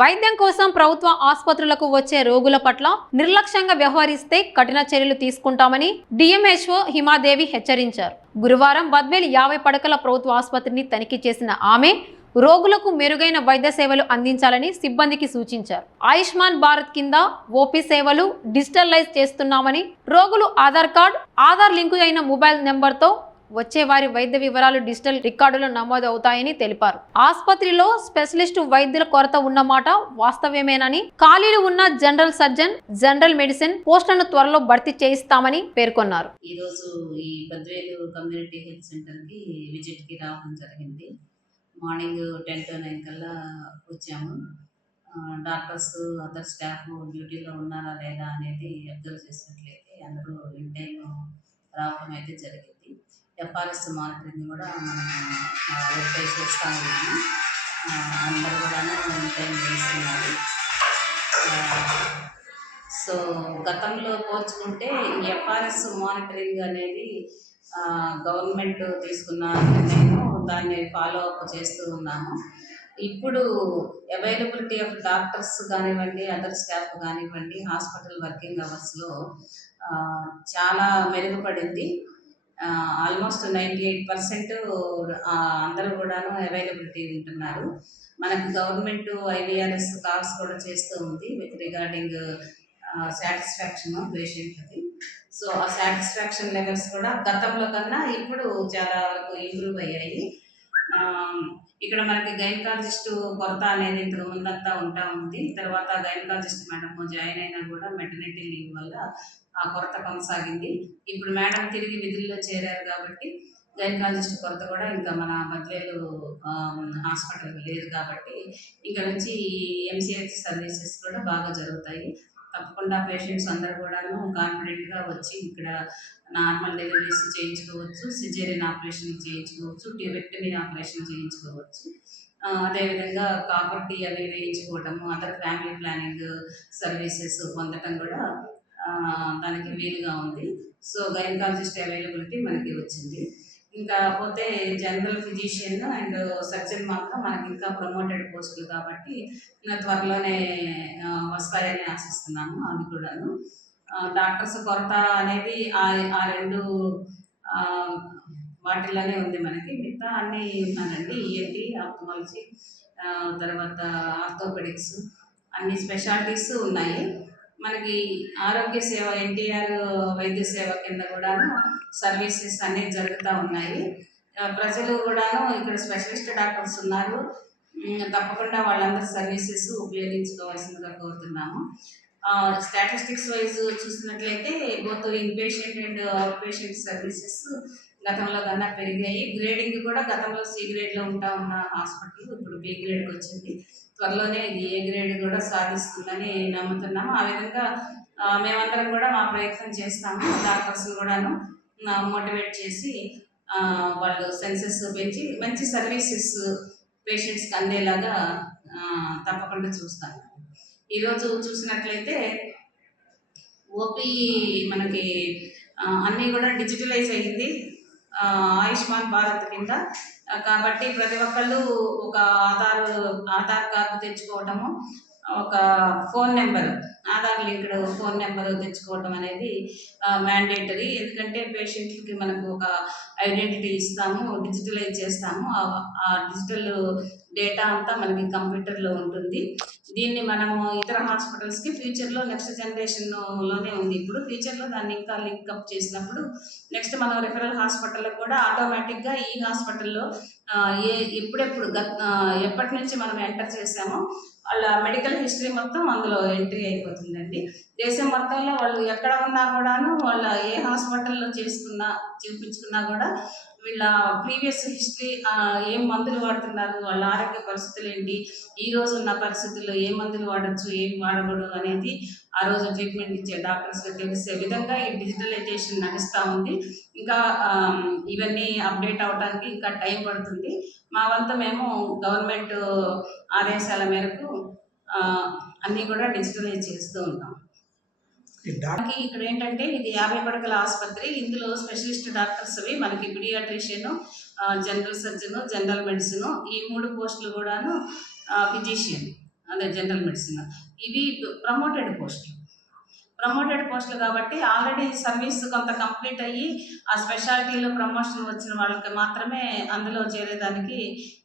వైద్యం కోసం ప్రభుత్వ ఆసుపత్రులకు వచ్చే రోగుల పట్ల నిర్లక్ష్యంగా వ్యవహరిస్తే కఠిన చర్యలు తీసుకుంటామని డిఎంహెచ్ఓ హిమాదేవి హెచ్చరించారు. గురువారం బద్వేల్ 50 పడకల ప్రభుత్వ ఆసుపత్రిని తనిఖీ చేసిన ఆమె రోగులకు మెరుగైన వైద్య సేవలు అందించాలని సిబ్బందికి సూచించారు. ఆయుష్మాన్ భారత్ కింద ఓపీ సేవలు డిజిటలైజ్ చేస్తున్నామని, రోగులు ఆధార్ లింకు అయిన మొబైల్ నెంబర్తో వచ్చే వారి వైద్య వివరాలు డిజిటల్ రికార్డులో నమోదు అవుతాయని తెలిపారు. ఆసుపత్రిలో స్పెషలిస్టు వైద్యుల కొరత ఉన్నమాట వాస్తవమేనని, ఖాళీలు ఉన్న జనరల్ సర్జన్, జనరల్ మెడిసిన్ పోస్టులను త్వరలో భర్తీ చేయిస్తామని పేర్కొన్నారు. ఈ రోజు ఈ బద్వేలు కమ్యూనిటీ హెల్త్ సెంటర్ కి విజిట్ కి రావడం జరిగింది. మార్నింగ్ 10 to 9 కల్లా వచ్చాము. డాక్టర్స్, అదర్ స్టాఫ్ డ్యూటీలో ఉన్నారా లేదా అనేది అబ్జర్వ్ చేసినట్లయితే అందరూ ఇన్ టైం రావడం అయితే జరిగింది. ఎఫ్ఆర్ఎస్ మానిటరింగ్ కూడా మనం వెరిఫై చేస్తూ ఉన్నాము. అందరూ కూడా ఇన్ టైం చేస్తున్నారు. సో గతంలో పోల్చుకుంటే ఎఫ్ఆర్ఎస్ మానిటరింగ్ అనేది గవర్నమెంట్ తీసుకున్న నిర్ణయం, దాన్ని ఫాలో అప్ చేస్తూ ఉన్నాము. ఇప్పుడు అవైలబిలిటీ ఆఫ్ డాక్టర్స్ కానివ్వండి, అదర్ స్టాఫ్ కానివ్వండి, హాస్పిటల్ వర్కింగ్ అవర్స్లో చాలా మెరుగుపడింది. ఆల్మోస్ట్ 98% అందరూ కూడాను అవైలబిలిటీ ఉంటున్నారు. మనకు గవర్నమెంట్ ఐవీఆర్ఎస్ కాల్స్ కూడా చేస్తూ ఉంది విత్ రిగార్డింగ్ సాటిస్ఫాక్షన్ పేషెంట్కి. సో ఆ సాటిస్ఫాక్షన్ లెవెల్స్ కూడా గతంలో కన్నా ఇప్పుడు చాలా వరకు ఇంప్రూవ్ అయ్యాయి. ఇక్కడ మనకి గైనకాలజిస్ట్ కొరత అనేది ఇంతకు ముందంతా ఉంటా ఉంది. తర్వాత గైనకాలజిస్ట్ మేడం జాయిన్ అయినా కూడా మెటర్నిటీ లీవ్ వల్ల ఆ కొరత కొనసాగింది. ఇప్పుడు మేడం తిరిగి విధుల్లో చేరారు కాబట్టి గైనకాలజిస్ట్ కొరత కూడా ఇంకా మన బద్వేలు హాస్పిటల్ లేదు కాబట్టి ఇక్కడ నుంచి ఎంసీహెచ్ సర్వీసెస్ కూడా బాగా జరుగుతాయి. తప్పకుండా పేషెంట్స్ అందరూ కూడాను కాన్ఫిడెంట్గా వచ్చి ఇక్కడ నార్మల్ డెలివరీస్ చేయించుకోవచ్చు, సిజేరియన్ ఆపరేషన్ చేయించుకోవచ్చు, ట్యూబెక్టమీ ఆపరేషన్ చేయించుకోవచ్చు. అదేవిధంగా కాపర్టీ అవి వేయించుకోవటము, అదర్ ఫ్యామిలీ ప్లానింగ్ సర్వీసెస్ పొందటం కూడా దానికి వీలుగా ఉంది. సో గైనకాలజిస్ట్ అవైలబిలిటీ మనకి వచ్చింది. ఇంకా పోతే జనరల్ ఫిజిషియన్ అండ్ సర్జన్ మాత్రం మనకి ఇంకా ప్రమోటెడ్ పోస్టులు కాబట్టి త్వరలోనే వస్తాయని ఆశిస్తున్నాము. అవి కూడాను డాక్టర్స్ కొరత అనేది ఆ రెండు వాటిల్లోనే ఉంది. మనకి మిగతా అన్నీ ఉన్నాయండి. ఈఎన్టీ, ఆప్థమాలజీ, తర్వాత ఆర్థోపెడిక్స్ అన్ని స్పెషాలిటీస్ ఉన్నాయి. మనకి ఆరోగ్య సేవ, ఎన్టీఆర్ వైద్య సేవ కింద కూడాను సర్వీసెస్ అనేవి జరుగుతూ ఉన్నాయి. ప్రజలు కూడాను ఇక్కడ స్పెషలిస్ట్ డాక్టర్స్ ఉన్నారు. తప్పకుండా వాళ్ళందరి సర్వీసెస్ ఉపయోగించుకోవాల్సిందిగా కోరుతున్నాము. స్టాటిస్టిక్స్ వైజ్ చూసినట్లయితే both in patient and out patient services గతంలో కన్నా పెరిగాయి. గ్రేడింగ్ కూడా గతంలో సి గ్రేడ్లో ఉన్న హాస్పిటల్ ఇప్పుడు బి గ్రేడ్కి వచ్చింది. త్వరలోనే ఇది ఏ గ్రేడ్ కూడా సాధిస్తుందని నమ్ముతున్నాము. ఆ విధంగా మేమందరం కూడా మా ప్రయత్నం చేస్తాము. డాక్టర్స్ కూడాను మోటివేట్ చేసి వాళ్ళు సెన్సెస్ పెంచి మంచి సర్వీసెస్ పేషెంట్స్కి అందేలాగా తప్పకుండా చూస్తాను. ఈరోజు చూసినట్లయితే ఓపీ మనకి అన్నీ కూడా డిజిటలైజ్ అయ్యింది ఆయుష్మాన్ భారత్ కింద. కాబట్టి ప్రతి ఒక్కళ్ళు ఒక ఆధార్ కార్డు తెచ్చుకోవటము, ఒక phone number, Aadhaar linked phone number తెచ్చుకోవటం అనేది మ్యాండేటరీ. ఎందుకంటే పేషెంట్కి మనకు ఒక ఐడెంటిటీ ఇస్తాము, డిజిటలైజ్ చేస్తాము. ఆ డిజిటల్ డేటా అంతా మనకి కంప్యూటర్లో ఉంటుంది. దీన్ని మనము ఇతర హాస్పిటల్స్కి ఫ్యూచర్లో నెక్స్ట్ జనరేషన్లోనే ఉంది. ఇప్పుడు ఫ్యూచర్లో దాన్ని ఇంకా లింక్అప్ చేసినప్పుడు నెక్స్ట్ మనం రిఫరల్ హాస్పిటల్లో కూడా ఆటోమేటిక్గా ఈ హాస్పిటల్లో ఎప్పటి నుంచి మనం ఎంటర్ చేసామో వాళ్ళ మెడికల్ హిస్టరీ మొత్తం అందులో ఎంట్రీ అయిపోతుందండి. దేశం మొత్తంలో వాళ్ళు ఎక్కడ ఉన్నా కూడాను వాళ్ళ ఏ హాస్పిటల్లో చూపించుకున్నా కూడా వీళ్ళ ప్రీవియస్ హిస్టరీ, ఏం మందులు వాడుతున్నారు, వాళ్ళ ఆరోగ్య పరిస్థితులు ఏంటి, ఈ రోజు ఉన్న పరిస్థితుల్లో ఏ మందులు వాడచ్చు, ఏం వాడకూడదు అనేది ఆ రోజు ట్రీట్మెంట్ ఇచ్చే డాక్టర్స్కి తెలిసే విధంగా ఈ డిజిటలైజేషన్ నడుస్తూ ఉంది. ఇంకా ఇవన్నీ అప్డేట్ అవడానికి ఇంకా టైం పడుతుంది. మా వంతు మేము గవర్నమెంట్ ఆదేశాల మేరకు అన్నీ కూడా డిజిటలైజ్ చేస్తూ ఉంటాం. ఇక్కడ ఏంటంటే ఇది 50 పడకల ఆసుపత్రి. ఇందులో స్పెషలిస్ట్ డాక్టర్స్ అవి మనకి paediatrician, general surgeon, general medicine, ఈ 3 పోస్టులు కూడాను ఫిజిషియన్ అదే జనరల్ మెడిసిన్. ఇవి ప్రమోటెడ్ పోస్టులు కాబట్టి ఆల్రెడీ సర్వీస్ కొంత కంప్లీట్ అయ్యి ఆ స్పెషాలిటీలో ప్రమోషన్ వచ్చిన వాళ్ళకి మాత్రమే అందులో చేరేదానికి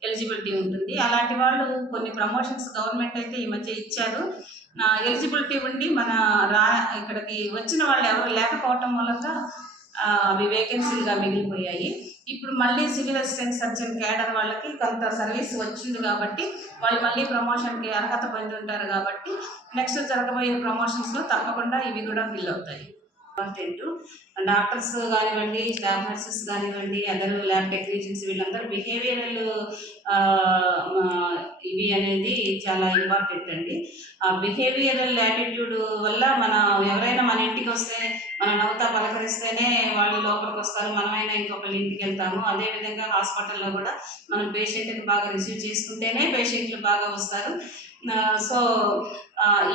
ఎలిజిబిలిటీ ఉంటుంది. అలాంటి వాళ్ళు కొన్ని ప్రమోషన్స్ గవర్నమెంట్ అయితే ఈ మధ్య ఇచ్చారు. ఎలిజిబిలిటీ ఉండి ఇక్కడికి వచ్చిన వాళ్ళు ఎవరు లేకపోవటం మూలంగా అవి వేకెన్సీలుగా మిగిలిపోయాయి. ఇప్పుడు మళ్ళీ సివిల్ అసిస్టెంట్ సర్జన్ క్యాడర్ వాళ్ళకి కొంత సర్వీస్ వచ్చింది కాబట్టి వాళ్ళు మళ్ళీ ప్రమోషన్కి అర్హత పొంది ఉంటారు కాబట్టి నెక్స్ట్ జరగబోయే ప్రమోషన్స్లో తప్పకుండా ఇవి కూడా ఫిల్ అవుతాయి. ఇంపార్టెంట్. డాక్టర్స్ కానివ్వండి, స్టాఫ్ నర్సెస్ కానివ్వండి, అదర్ ల్యాబ్ టెక్నీషియన్స్ వీళ్ళందరూ బిహేవియరల్ ఇవి అనేది చాలా ఇంపార్టెంట్ అండి. ఆ బిహేవియరల్ యాటిట్యూడ్ వల్ల ఎవరైనా మన ఇంటికి వస్తే మనం నవ్వుతా పలకరిస్తేనే వాళ్ళు లోపలికి వస్తారు, మనమైనా ఇంకొకళ్ళ ఇంటికి వెళ్తాము. అదేవిధంగా హాస్పిటల్లో కూడా మనం పేషెంట్ని బాగా రిసీవ్ చేసుకుంటేనే పేషెంట్లు బాగా వస్తారు. సో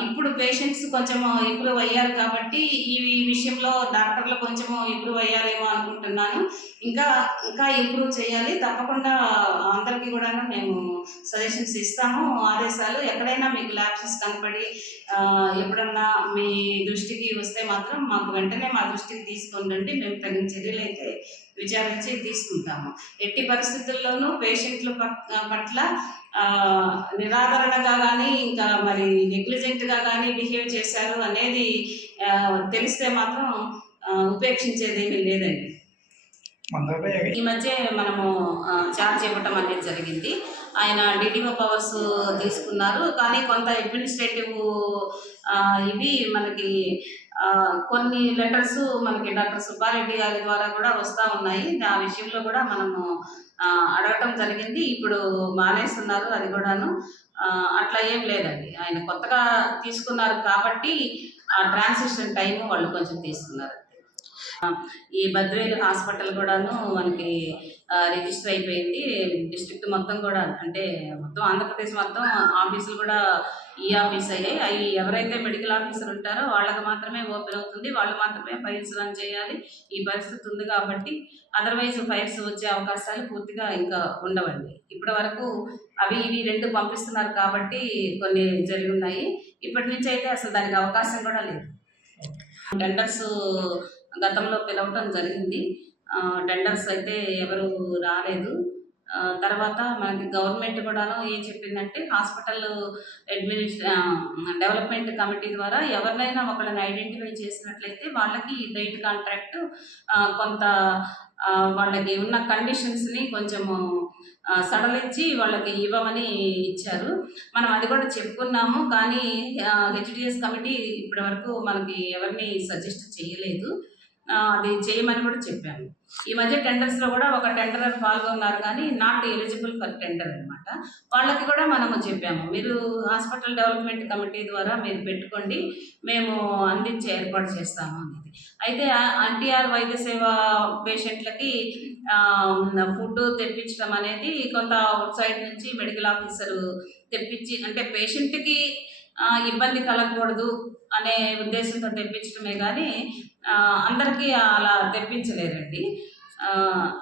ఇప్పుడు పేషెంట్స్ కొంచెం ఇంప్రూవ్ అయ్యారు కాబట్టి ఈ విషయంలో డాక్టర్లు కొంచెం ఇంప్రూవ్ అయ్యారేమో అనుకుంటున్నాను. ఇంకా ఇంకా ఇంప్రూవ్ చేయాలి. తప్పకుండా అందరికీ కూడా మేము సజెషన్స్ ఇస్తాము, ఆదేశాలు. ఎక్కడైనా మీకు ల్యాబ్సెస్ కనపడి ఎప్పుడన్నా మీ దృష్టికి వస్తే మాత్రం మాకు వెంటనే మా దృష్టికి తీసుకుందండి. మేము తగిన చర్యలు అయితే విచారించి తీసుకుంటాము. ఎట్టి పరిస్థితుల్లోనూ పేషెంట్ల పట్ల నిరాదరణగా కానీ ఇంకా మరి నెగ్లిజెంట్గా కానీ బిహేవ్ చేశారు అనేది తెలిస్తే మాత్రం ఉపేక్షించేదేమీ లేదండి. ఈ మధ్య మనము ఛార్జ్ ఇవ్వటం అనేది జరిగింది. ఆయన డిడిఓ పవర్స్ తీసుకున్నారు, కానీ కొంత అడ్మినిస్ట్రేటివ్ ఇవి మనకి కొన్ని లెటర్స్ మనకి డాక్టర్ సుబ్బారెడ్డి గారి ద్వారా కూడా వస్తూ ఉన్నాయి. ఆ విషయంలో కూడా మనము అడగటం జరిగింది. ఇప్పుడు మానేస్తున్నారు అది కూడాను. అట్లా ఏం లేదండి, ఆయన కొత్తగా తీసుకున్నారు కాబట్టి ఆ ట్రాన్సిషన్ టైం వాళ్ళు కొంచెం తీసుకున్నారు. ఈ బద్వేలు హాస్పిటల్ కూడాను మనకి రిజిస్టర్ అయిపోయింది. డిస్ట్రిక్ట్ మొత్తం కూడా, అంటే మొత్తం ఆంధ్రప్రదేశ్ మొత్తం ఆఫీసులు కూడా ఈ ఆఫీస్ అయ్యాయి. అవి ఎవరైతే మెడికల్ ఆఫీసర్ ఉంటారో వాళ్ళకి మాత్రమే ఓపెన్ అవుతుంది, వాళ్ళు మాత్రమే ఫైల్స్ రన్ చేయాలి. ఈ పరిస్థితి ఉంది కాబట్టి అదర్వైజ్ ఫైల్స్ వచ్చే అవకాశాలు పూర్తిగా ఇంకా ఉండవండి. ఇప్పటి వరకు అవి ఇవి 2 పంపిస్తున్నారు కాబట్టి కొన్ని జరిగి ఉన్నాయి. ఇప్పటి నుంచి అయితే అసలు దానికి అవకాశం కూడా లేదు. టెండర్స్ గతంలో పిలవటం జరిగింది. టెండర్స్ అయితే ఎవరు రాలేదు. తర్వాత మనకి గవర్నమెంట్ కూడాను ఏం చెప్పిందంటే హాస్పిటల్ డెవలప్మెంట్ కమిటీ ద్వారా ఎవరినైనా ఒకళ్ళని ఐడెంటిఫై చేసినట్లయితే వాళ్ళకి డైట్ కాంట్రాక్ట్ కొంత వాళ్ళకి ఉన్న కండిషన్స్ని కొంచెము సడలించి వాళ్ళకి ఇవ్వమని ఇచ్చారు. మనం అది కూడా చెప్పుకున్నాము, కానీ హెచ్డిఎస్ కమిటీ ఇప్పటి వరకు మనకి ఎవరిని సజెస్ట్ చేయలేదు. అది చేయమని కూడా చెప్పాము. ఈ మధ్య టెండర్స్లో కూడా ఒక టెండరర్ పాల్గొన్నారు, కానీ నాట్ ఎలిజిబుల్ ఫర్ టెండర్ అనమాట. వాళ్ళకి కూడా మనము చెప్పాము, మీరు హాస్పిటల్ డెవలప్మెంట్ కమిటీ ద్వారా మీరు పెట్టుకోండి, మేము అందించే ఏర్పాటు చేస్తాము అనేది. అయితే ఎన్టీఆర్ వైద్య సేవ పేషెంట్లకి ఫుడ్ తెప్పించడం అనేది కొంత అవుట్ సైడ్ నుంచి మెడికల్ ఆఫీసరు తెప్పించి, అంటే పేషెంట్కి ఇబ్బంది కలగకూడదు అనే ఉద్దేశంతో తెప్పించడమే కానీ అందరికీ అలా తెప్పించలేరండి.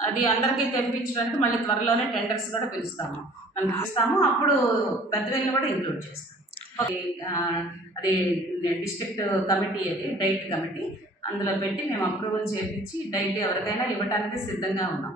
అది అందరికీ తెప్పించడానికి మళ్ళీ త్వరలోనే టెండర్స్ కూడా పిలుస్తాము. అప్పుడు బద్వేల్ని కూడా ఇంక్లూడ్ చేస్తాం. అది డిస్ట్రిక్ట్ కమిటీ, అది డైట్ కమిటీ, అందులో పెట్టి మేము అప్రూవల్ చేయించి డైట్ ఎవరికైనా ఇవ్వడానికి సిద్ధంగా ఉన్నాం.